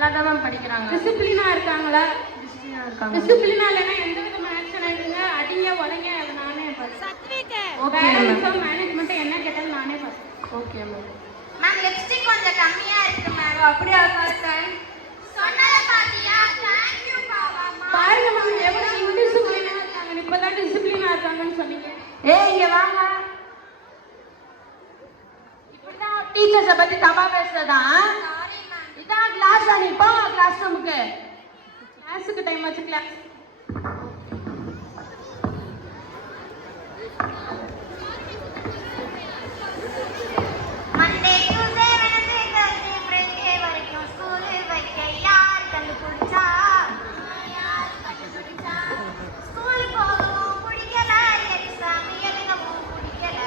நல்லா தான் மேம் படிக்கிறாங்க. டிசிப்ளினா இருக்காங்களா? டிசிப்ளினா இருக்காங்க. டிசிப்ளினா இல்லைன்னா எந்த விதமான ஆக்ஷன் ஆயிடுங்க, அடிங்க உதைங்க, அது நானே பார்த்து. பேரண்ட்ஸும் மேனேஜ்மெண்ட்டும் என்ன கேட்டாலும் நானே பார்த்து. Okay ma'am. மேம் லிப்ஸ்டிக் கொஞ்சம் கம்மியா இருக்கு மேம். அப்படியா பார்த்தேன்? சொன்னத பாத்தியா? Thank you Baba. பாருங்க மேம் எவ்வளவு இன்டிசிப்ளினா இருக்காங்க. இப்பதான் டிசிப்ளினா இருக்காங்கன்னு சொன்னீங்க. ஏய் இங்க வாங்க. இப்படிதான் டீச்சர்ஸை பத்தி தப்பா பேசுறதான். இதான் கிளாஸ் நீ போ கிளாஸ் ரூமுக்கு. கிளாஸுக்கு டைம் ஆச்சு. Class Monday Tuesday Wednesday Thursday Friday வரைக்கும் ஸ்கூல் வைக்க யார் கண்டுபிடிச்சா? ஸ்கூல் போகவும் பிடிக்கல, எக்ஸாம் எழுதவும் பிடிக்கல,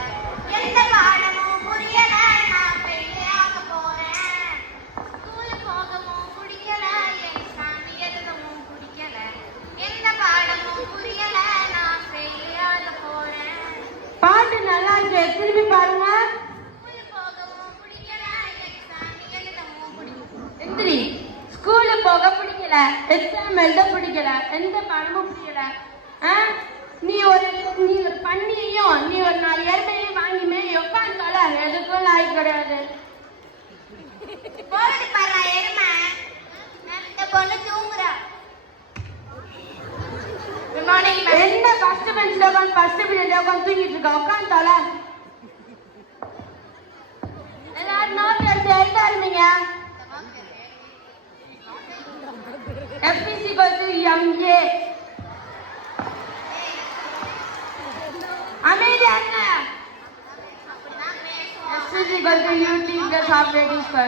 எந்த பாடமும் புரியல, நான் ஃபெயில் ஆக போறேன். ஸ்கூல் போகவும் பிடிக்கல, எக்ஸாம் எழுதவும் பிடிக்கல, எந்த பாடமும் புரியல, நான் ஃபெயில் ஆக போறேன். பாட்டு நல்லா இருக்கு, திரும்பி பாருங்க. எந்திரி. ஸ்கூலு போக பிடிக்கல, எக்ஸாம் எழுத பிடிக்கல, எந்த பாடமும் பிடிக்கல. நீ ஒரு பண்ணியையும் நீ ஒரு 4 எருமையும் வாங்கி மேலே உட்காந்துல எதுக்கும் லாய்க்கு கிடையாது. போறது பாரு எருமை. இந்த பொண்ணு தூங்குறா. Good morning ma'am. என்ன ஃபர்ஸ்ட் பெஞ்ச்ல உட்காந்து ஃபர்ஸ்ட் பீரியட்ல உட்காந்து தூங்கிட்டு இருக்க? உட்காந்துல எல்லாரும் நோட் எடுத்து எழுத இருந்தீங்க. FPC MA அமைதியா இருங்க. FPC YouTube the software is for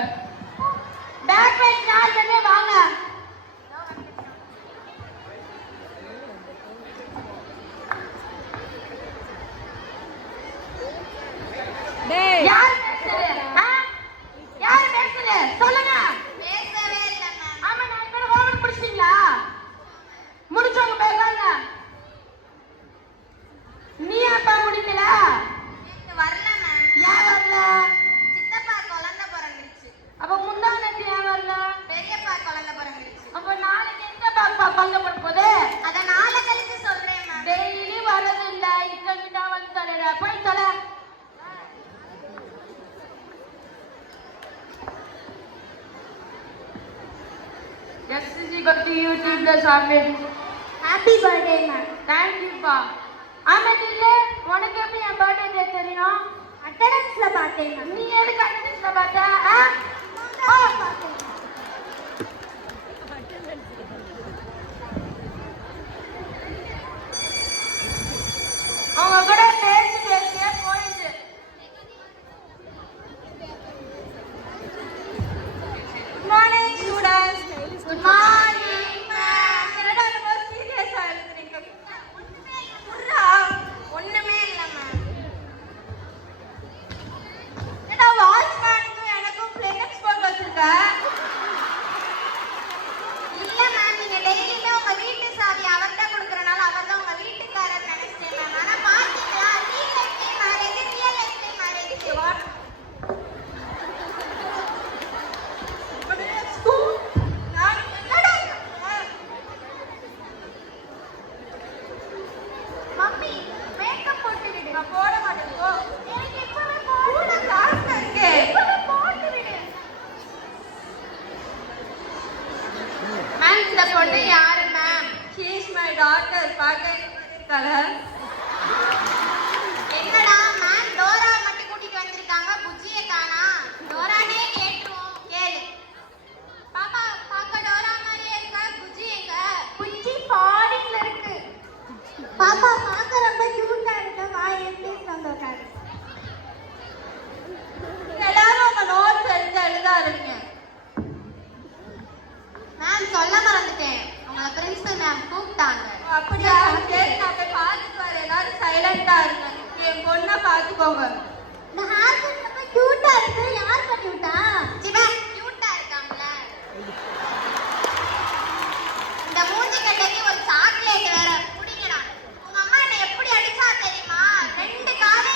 back bench 4 பேரே வாங்க. யார் பேசுறது? யார் பேசுறது? சொல்லுங்க. பேசவே இல்ல மேம். ஆமா 4 பேர் ஹோம்வொர்க் முடிச்சிட்டீங்களா? முடிச்சவங்க பேசாங்க. நீ அப்பா முடிக்கல? எனக்கு வரல மேம். ஏன் வரல? சித்தப்பா குழந்தை பிறந்துச்சு. அப்ப முந்தானத்து ஏன் வரல? பெரியப்பா குழந்தை பிறந்துச்சு. அப்ப நாளைக்கு எந்த பாப்பா பங்க போட போகுது? அத நாளை கழிச்சு சொல்றேன் மேம். டெய்லி வரது இல்ல, இக்கமிட்டா வந்து தரல. போய் தொல. YouTube the software. Happy birthday ma'am. Thank you பா. ஆமா தில்லே, உனக்கு எப்படி என் பர்த்டே டே தெரியும்? அட்டெண்டன்ஸ்ல பார்த்தேன் மேம். நீ எதுக்கு அட்டெண்டன்ஸ்ல பார்த்த? அவங்க கூட பேசி பேசியே போயிடுச்சு. Good morning students. Good morning ma'am. என்னடா ரொம்ப சீரியஸா இருக்கீங்க? ஒண்ணுமே இல்ல மேம். என்னடா வாட்ச்மேனுக்கும் எனக்கும் ஃப்ளெக்ஸ் போட்டு வச்சிருக்க? இல்ல மேம், நீங்க டெய்லியுமே உங்க வீட்டு சாவி அவர்கிட்ட கொடுக்கறனால அவர்தான் உங்க வீட்டுக்காரர் நினைச்சிட்டேன் மேம். ஆனா பாத்தீங்களா, real life marriage real life marriage what mummy makeup போட்டு விடு. நான் போட மாட்டேன். போ. எனக்கு இப்பவே போட காசு இருக்கு. இப்பவே போட்டு விடு. மேம் இந்த பொண்ணு யாரு ma'am? she is my daughter. பாக்க இருக்கால. என்னடா மேம் டோரா மட்டும் கூட்டிட்டு வந்திருக்காங்க, புஜ்ஜியை காணா. டோரானே கேட்டுருவோம். கேளு. பாப்பா பாக்க டோரா மாதிரியே இருக்கா, புஜ்ஜி எங்க? புஜ்ஜி ஃபாரின்ல இருக்கு. பாப்பா பார்க்க ரொம்ப கியூட்டா இருக்கு. வா எப்படி வந்திருக்காரு. எல்லாரும் உங்க நோட்ஸ் எடுத்து எழுதாதீங்க. மேம் சொல்ல மறந்துட்டேன், உங்களை பிரின்சிபல் மேம் கூப்பிட்டாங்க. அப்படியா? சரி நான் போய் பார்த்துட்டு வரேன். எல்லாரும் சைலண்டா இருங்க. என் பொண்ணை பார்த்துக்கோங்க. இந்த ஹேர் கட் ரொம்ப கியூட்டா இருக்கு. யார் பண்ணி விட்டா? சிவா கியூட்டா இருக்காம்ல. இந்த மூஞ்சி கட்டைக்கு ஒரு சாக்லேட் வேற குடிங்கடா. உங்க அம்மா என்ன எப்படி அடிச்சா தெரியுமா? 2 காலை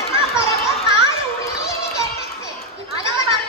அம்மா பாருங்க, கால் உளின்னு கேட்டுச்சு. அத மட்டும்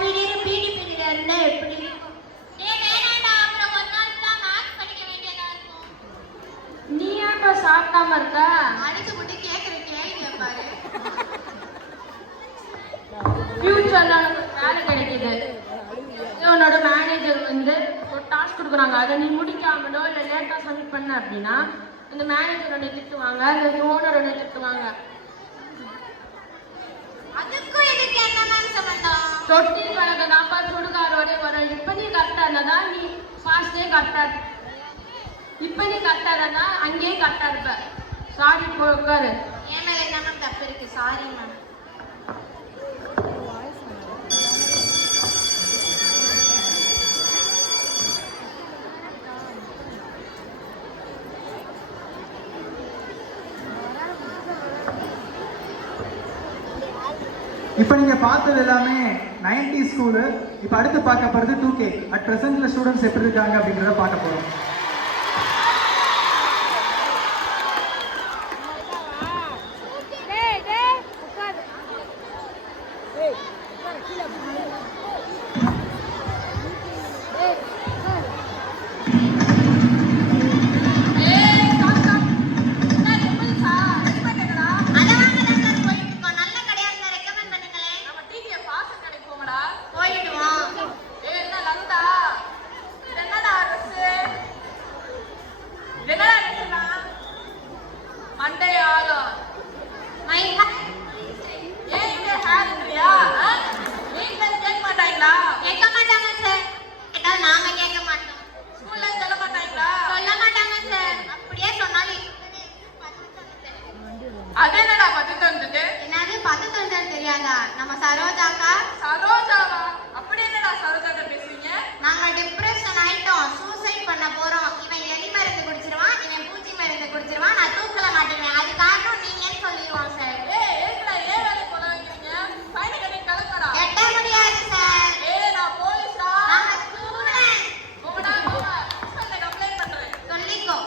பீரியட் பிடி பீரியட் இருந்தா எப்படி இருக்கும்? வேணாண்டா, அப்புறம் ஒரு நாள் தான் மேத்ஸ் படிக்க வேண்டியதா இருக்கும். நீ ஏன்டா சாப்பிடாம இருக்க? அடிச்சு போட்டு கேக்குற கேள்வி பாரு. ஃபியூச்சர்ல உனக்கு வேலை கிடைக்குது. உன்னோட மேனேஜர் வந்து ஒரு டாஸ்க் கொடுக்குறாங்க, அதை நீ முடிக்காமலோ இல்லை லேட்டாக சப்மிட் பண்ண அப்படின்னா அந்த மேனேஜர் உன்னை திட்டுவாங்க, அந்த ஓனர் உன்னை திட்டுவாங்க. அதுக்கும் இதுக்கு என்ன மேம் சம்பந்தம்? தொட்டி கணக்கு நாப்பா சுடுகாரோட வர. இப்ப நீ கரெக்டா இருந்தா நீ ஃபாஸ்டே கரெக்டா, இப்ப நீ கரெக்டா இருந்தா அங்கேயே கரெக்டா இருப்ப. சாரி உட்காரு. என் மேல என்ன மேம் தப்பு இருக்கு? Sorry ma'am. இப்போ நீங்க பார்த்தது எல்லாமே 90s ஸ்கூலு. இப்போ அடுத்து பார்க்க போகிறது 2K. அட் ப்ரெசென்ட்ல ஸ்டூடெண்ட்ஸ் எப்படி இருக்காங்க அப்படின்றத பார்க்க போறோம். நம்ம சரோஜாக்கா. சரோஜாவா? அப்படி என்னடா சரோஜாட்ட பேசுறீங்க? நாங்க டிப்ரெஷன் ஆயிட்டோம், சூசைட் பண்ண போறோம். இவன் எலி மருந்து குடிச்சிருவான், இவன் பூச்சி மருந்து குடிச்சிருவான், நான் தூக்கல மாட்டேன். அது காரணம் நீங்கன்னு சொல்லிடுவான் சார். ஏங்கடா ஏன் வேலை போல வைக்கிறீங்க? ஃபைன் கட்டி கலக்கடா. எட்ட முடியாது சார். நான் போலீஸ்டா. நாங்க ஸ்டூடண்ட். போங்கடா போங்க. பிரின்சிபல்ட்ட கம்ப்ளைன்ட் பண்றேன். சொல்லிக்கோ.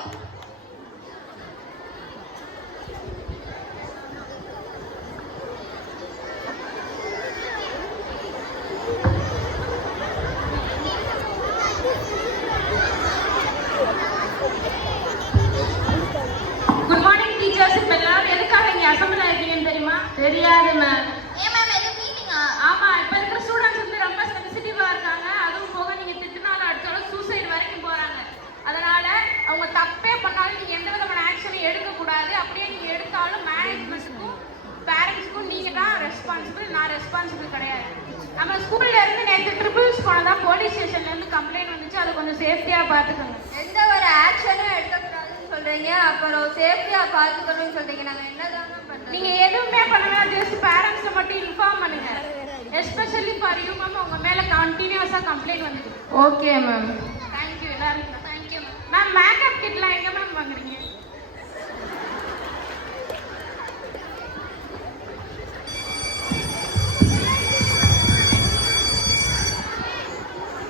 தெரியாது மேம். ஏன் மேம் இது மீட்டிங்கா? ஆமா, இப்ப இருக்கிற ஸ்டூடண்ட்ஸ் வந்து ரொம்ப சென்சிட்டிவா இருக்காங்க. அதுவும் போக நீங்க திட்டினாலும் அடிச்சாலும் சூசைட் வரைக்கும் போறாங்க. அதனால அவங்க தப்பே பண்ணாலும் நீங்க எந்த விதமான ஆக்ஷனும் எடுக்க கூடாது. அப்படியே நீங்க எடுத்தாலும் மேனேஜ்மெண்ட்டுக்கும் பேரண்ட்ஸ்க்கும் நீங்க தான் ரெஸ்பான்சிபிள், நான் ரெஸ்பான்சிபிள் கிடையாது. நம்ம ஸ்கூல்ல இருந்து நேற்று ட்ரிபிள்ஸ் போனதா போலீஸ் ஸ்டேஷன்ல இருந்து கம்ப்ளைண்ட் வந்துச்சு. அதை கொஞ்சம் சேஃப்டியா பாத்துக்கோங்க. எந்த ஒரு ஆக்ஷனும் எடுக்கக்கூடாதுன்னு சொல்றீங்க, அப்புறம் சேஃப்டியா பாத்துக்கணும்னு சொல்றீங்க. நாங்க என்னதான் பண்றோம்? நீங்க எதுவுமே பண்ணல, ஜஸ்ட் பேரண்ட்ஸை மட்டும் இன்ஃபார்ம் பண்ணுங்க. எஸ்பெஷலி ஃபார் யூ மேம், உங்க மேல கண்டினியூஸா கம்ப்ளைண்ட் வந்துருக்கு. Okay ma'am. தேங்க்யூ எல்லாரும். Thank you ma'am. மேம் மேக்கப் கிட்லாம் எங்க மேம் வாங்குறீங்க?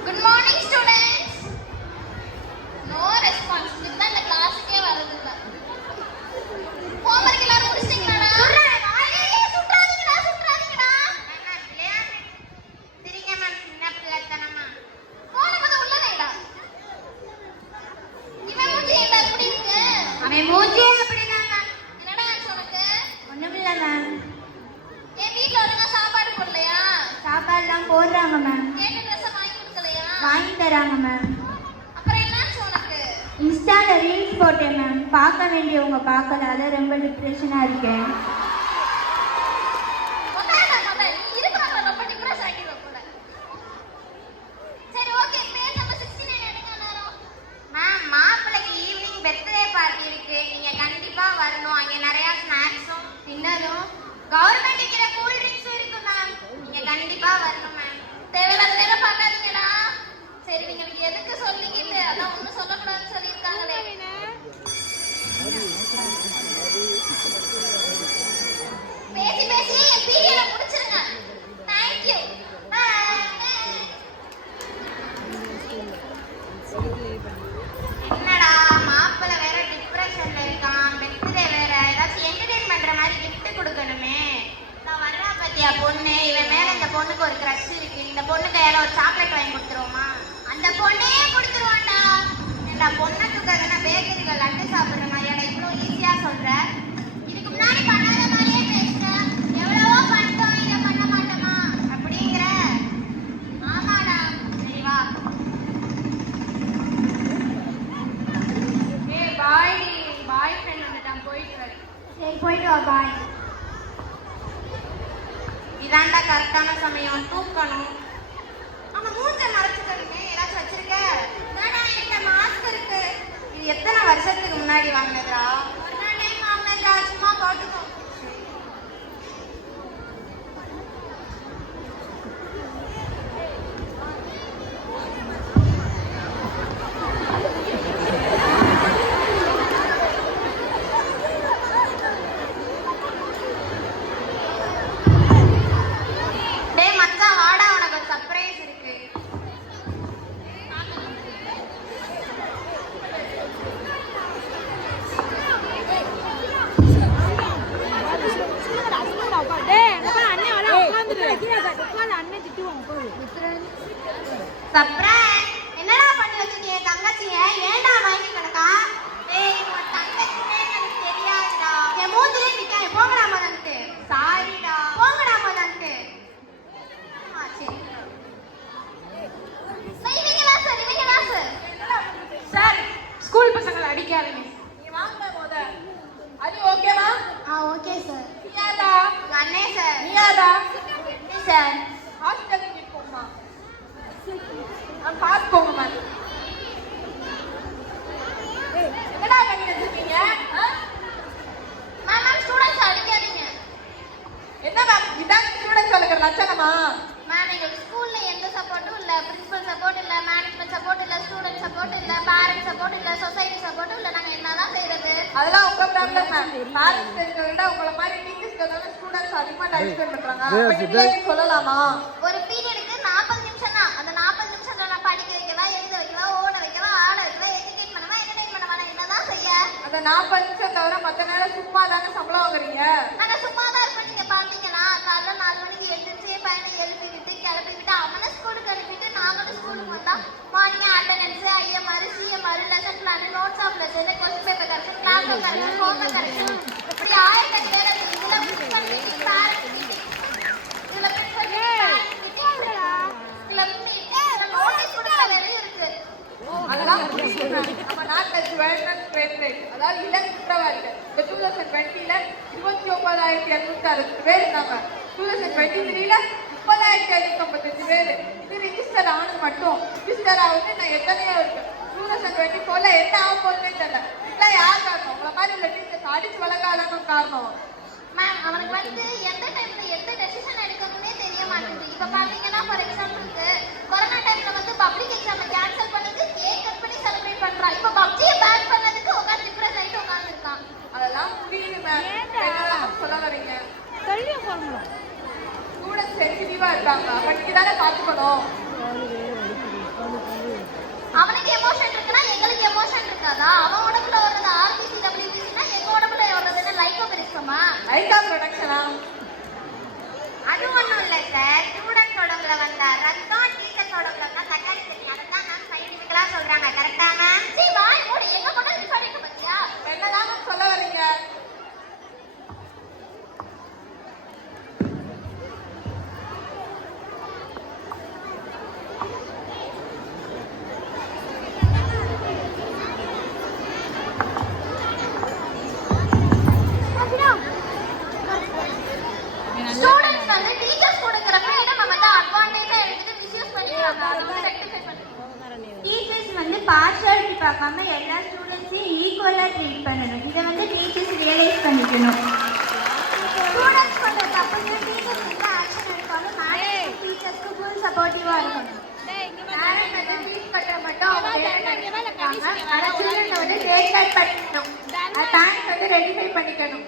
Good morning students. No response. இதுதான் இந்த கிளாஸுக்கே வரதில்லை. ஹோம்வொர்க் எல்லாரும் முடிச்சிட்டீங்களாடா? சுற்றாதீங்கடா சுற்றாதீங்கடா. சரிங்க மேம், சின்ன பிள்ளைத்தனமா போன வந்து உள்ள வைடா. இவன் மூஞ்சி ஏன்டா இப்படி இருக்கு? அவன் மூஞ்சியே அப்படிதான் மேம். என்னடா ஆச்சு உனக்கு? ஒண்ணுமில்ல மேம். என் வீட்ல ஒழுங்கா சாப்பாடு போடலையா? சாப்பாடுலாம் போடுறாங்க மேம். கேட்ட ட்ரெஸ் வாங்கி கொடுக்கலையா? வாங்கி தராங்க மேம். அப்புறம் என்னாச்சு உனக்கு? இன்ஸ்டால ரீல்ஸ் போட்டேன் மேம். பார்க்க வேண்டியவங்க பார்க்கல, அதான் ரொம்ப டிப்ரெஷனா இருக்கேன். சரி ஓகே, பேர் நம்பர் 69 எடுங்க எல்லாரும். மேம், மாப்பிள்ளைக்கு ஈவினிங் பர்த்டே பார்ட்டி இருக்கு, நீங்க கண்டிப்பா வரணும். அங்க நிறைய ஸ்நாக்ஸும் டின்னரும் கவர்மெண்ட் இருக்கிற கூல் ட்ரிங்க்ஸும் இருக்கு மேம். நீங்க கண்டிப்பா வரணும் மேம். தேவையில்லாத வேலை பார்க்காதீங்கடா. சரி, நீங்க எதுக்கு சொல்லிக்கிட்டு? அதான் ஒன்றும் சொல்லக்கூடாதுன்னு சொல்லியிருக்காங்களே. பேசி பேசி என் பீரியட முடிச்சிருங்க. தேங்க்யூ. என்னடா மாப்பிள்ளை வேற டிப்ரெஷன்ல இருக்கான், பர்த்டே வேற, ஏதாச்சும் என்டர்டெயின் பண்ற மாதிரி கிஃப்ட் கொடுக்கணுமே. நான் வர்றா பத்தியா பொண்ணு, இவன் மேல இந்த பொண்ணுக்கு ஒரு க்ரஷ் இருக்கு. இந்த பொண்ணு கையால ஒரு சாக்லேட் வாங்கி கொடுத்துருவோமா? அந்த பொண்ணையே கொடுத்துருவோம்டா. இந்த பொண்ணை தூக்காதுன்னா பேக்கரிகள் லட்டு சாப்பிடுற மாதிரியாடா இவ்வளோ ஈஸியா சொல்ற? இதுக்கு முன்னாடி பண்ணாத மாதிரியே பேசுற. எவ்வளவோ பண்ணிட்டோம், இதை பண்ண மாட்டோமா அப்படிங்கிற? ஆமாடா. சரி வா. ஏய் பாய், பாய் ஃப்ரெண்ட் வந்துட்டான், போயிட்டு வரேன். சரி போயிட்டு வா. பாய். இதாண்டா கரெக்டான சமயம், தூக்கணும். ஆமா, மூஞ்சை மறைச்சுக்கணுமே. ஏதாச்சும் வச்சிருக்க? தாடா என்கிட்ட மாஸ்க் இருக்கு. இது எத்தனை வருஷத்துக்கு முன்னாடி வாங்கினதா? ஒரு நாள் டைம் வாங்கினதா, சும்மா போட்டுக்கோ. டேய் மச்சான் வாடா, உனக்கு ஒரு சர்ப்ரைஸ் இருக்கு. சர்ப்ரைஸ். என்னடா பண்ணி வச்சிருக்கீங்க தங்கச்சிய? ஏன்டா வாங்கி கிடக்கா? டேய் உன் தங்கச்சினே எனக்கு தெரியாதுடா. என் மூஞ்சிலே நிக்காத. போங்கடா மதன்ட்டு. சாரிடா. போங்கடா மதன்ட்டு. சரி. இவங்களா சார், இவங்களா சார். சார், ஸ்கூல் பசங்களை அடிக்காதீங்க. நீ வாங்க போத. அது ஓகேவா? Okay sir. நீயாடா? அண்ணே சார். நீயாடா? அண்ணே சார். ஹாஸ்பிட்டலுக்கு போமா. நான் பார்த்து போங்க மேம். என்னடா பண்ணி வச்சிருக்கீங்க? மேம் ஸ்டூடண்ட்ஸ் அடிக்காதீங்க. என்ன மேம், இதான் ஸ்டூடெண்ட்ஸ் சொல்லுற லட்சணமா? மேம் எங்களுக்கு ஸ்கூல்ல எந்த சப்போர்ட்டும் இல்ல. பிரின்சிபல் சப்போர்ட் இல்ல, மேனேஜ்மெண்ட் சப்போர்ட் இல்ல, ஸ்டூடெண்ட் சப்போர்ட் இல்ல, பேரண்ட்ஸ் சப்போர்ட் இல்ல, சொசைட்டி சப்போர்ட்டும் இல்ல. நாங்க என்னதான் செய்யறது? அதெல்லாம் உங்க ப்ராப்ளம் மேம். பேரண்ட்ஸ் இருக்கிறத விட உங்கள மாதிரி டீச்சர்ஸ்க்கு தான் ஸ்டூடெண்ட்ஸ் அதிகமா டைம் ஸ்பெண்ட் பண்றாங்க. அப்ப நீங்களே சொல்லலாமா? ஒரு பீரியடுக்கு 40 நிமிஷம் தான். அந்த 40 நிமிஷத்துல நான் படிக்க வைக்கவா, எழுத வைக்கவா, ஓட வைக்கவா, ஆட வைக்கவா, எஜுகேட் பண்ணவா, என்டர்டெயின் பண்ணவா? நான் என்னதான் செய்ய? அந்த 40 நிமிஷம் தவிர மத்த நேரம் சும்மா தானே சம்பளம் வாங்குறீங்க. நாங்க சும்மா தான் இருப்போம். நீங்க பாத்தீங்களா? காலைல 4 மணிக்கு எழுந்திரிச்சு பையனை எழுப்பிக்கிட்டு கிளப்பிக்கிட்டு அவனை ஸ்கூலுக்கு அனுப்பிட்டு நாங்களும் ஸ்கூலுக்கு வந்தா morning attendance, IMR, CMR, lesson plan, notes of lesson, question paper correction, class correction, homework correction, இப்படி 1000 வேலை இருக்கு. இதுல பிரின்சிபல் மீட்டிங், பேரண்ட்ஸ் மீட்டிங், இதுல பிரின்சிபல் நோட்டீஸ் கொடுக்குற வேலையும் இருக்கு. அதெல்லாம் புரியுது. நம்ம நாட்டுல ஜுவல்னஸ் ரேட் ரேட், அதாவது இளம் குற்றவாளிகள் இந்த 2020ல 29,760 பேர் இருந்தாங்க. 2023ல 30,555 பேர். இது ரிஜிஸ்டர் ஆனது மட்டும். ரிஜிஸ்டர் ஆகுது நான் எத்தனையோ இருக்கு. 2024ல என்ன ஆக போகுதுன்னே தெரியல. இதெல்லாம் யார் காரணம்? உங்களை மாதிரி உள்ள டீச்சர்ஸ் அடிச்சு வளர்க்காதவங்க காரணம். மேம் அவனுக்கு வந்து எந்த டைம்ல எந்த டெசிஷன் எடுக்கணும்னே தெரிய மாட்டேங்குது. இப்ப பாத்தீங்கன்னா ஃபார் எக்ஸாம்பிளுக்கு கொரோனா டைம்ல வந்து பப்ளிக் எக்ஸாமை கேன்சல் பண்ணது கேக் கட் பண்ணி செலிப்ரேட் பண்றான். இப்ப பப்ஜியை பேன் பண்ணதுக்கு உட்காந்து டிப்ரெஸ் ஆயிட்டு உட்கார்ந்து இருக்கான். அதெல்லாம் புரியுது மேம். என்னெல்லாம் சொல்ல வரீங்க? ஸ்டூடெண்ட்ஸ் சென்சிட்டிவா இருக்காங்க. அப்ப நீங்க தானே பாத்துக்கணும். அவனுக்கு எமோஷன் இருக்குன்னா எங்களுக்கு எமோஷன் இருக்காதா? அவன் உடம்புல வர்றது ஆர்பிசி டபிள்யூபிசினா எங்க உடம்புல வர்றது லைக்கோ பெரிஸ்கோமா? லைக்கா ப்ரொடக்ஷனா? அது ஒண்ணும் இல்ல சார். ஸ்டூடெண்ட்ஸ் உடம்புல வந்த ரத்தம் டீச்சர்ஸ் உடம்புல வந்தா தக்காளி சட்னி. அதான் மேம் சயின்டிபிக்கலா சொல்றாங்க. கரெக்டா மேம்? சீ வாய் மூடு. எங்க கொண்டு வந்து சொல்லிட்டு பத்தியா? என்னதான் சொல்ல வரீங்க? ஸ்டூடெண்ட்ஸ் வந்து டீச்சர்ஸ் கொடுக்கிற ஃப்ரீடம் வந்து அட்வான்டேஜா எடுத்துட்டு மிஸ்யூஸ் பண்ணிடுறாங்க. அதை வந்து ரெக்டிஃபை பண்ணுங்க. டீச்சர்ஸ் வந்து பார்ஷியாலிட்டி பார்க்காம எல்லா ஸ்டூடெண்ட்ஸையும் ஈக்குவலாக ட்ரீட் பண்ணணும். இதை வந்து டீச்சர்ஸ் ரியலைஸ் பண்ணிக்கணும். ஸ்டூடெண்ட்ஸ் பண்ற தப்புக்கு டீச்சர்ஸ் வந்து ஆக்ஷன் எடுத்தாலும் மேனேஜ்மெண்ட் டீச்சர்ஸ்க்கு ஃபுல் சப்போர்ட்டிவா இருக்கணும். பேரண்ட் வந்து ஃபீஸ் கட்ட மட்டும் அவங்க பேரண்ட் ஆனா ஸ்டூடெண்ட் வந்து டேக் கேர் பண்ணிக்கணும். பேரண்ட்ஸ் வந்து ரெடிஃபை பண்ணிக்கணும்.